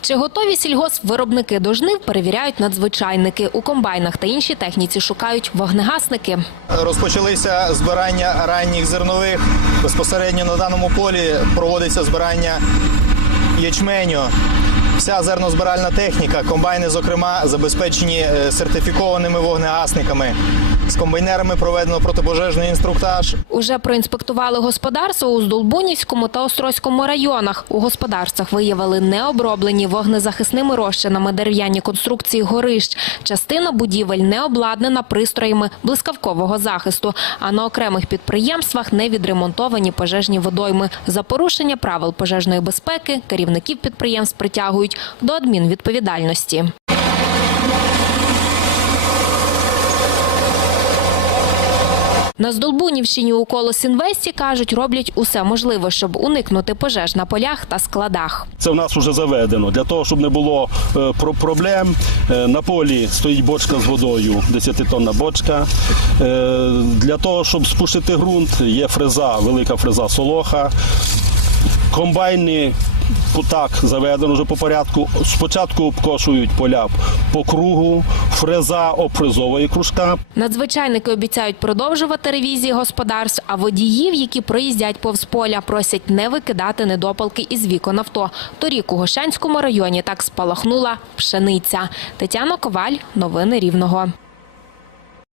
Чи готові сільгоспвиробники до жнив перевіряють надзвичайники. У комбайнах та іншій техніці шукають вогнегасники. Розпочалися збирання ранніх зернових. Безпосередньо на даному полі проводиться збирання ячменю. Вся зернозбиральна техніка, комбайни, зокрема, забезпечені е, сертифікованими вогнегасниками. З комбайнерами проведено протипожежний інструктаж. Уже проінспектували господарство у Здолбунівському та Острозькому районах. У господарствах виявили необроблені вогнезахисними розчинами дерев'яні конструкції горищ. Частина будівель не обладнана пристроями блискавкового захисту, а на окремих підприємствах не відремонтовані пожежні водойми. За порушення правил пожежної безпеки керівників підприємств притягують до адмінвідповідальності. На Здолбунівщині у Колосінвесті кажуть, роблять усе можливе, щоб уникнути пожеж на полях та складах. Це в нас вже заведено. Для того, щоб не було е, про- проблем, е, на полі стоїть бочка з водою, 10-тонна бочка. Е, Для того, щоб спушити ґрунт, є фреза, велика фреза солоха. Комбайни так заведено вже по порядку. Спочатку обкошують поля по кругу, фреза опризовує кружка. Надзвичайники обіцяють продовжувати ревізії господарств, а водіїв, які проїздять повз поля, просять не викидати недопалки із вікон авто. Торік у Гошанському районі так спалахнула пшениця. Тетяна Коваль, новини Рівного.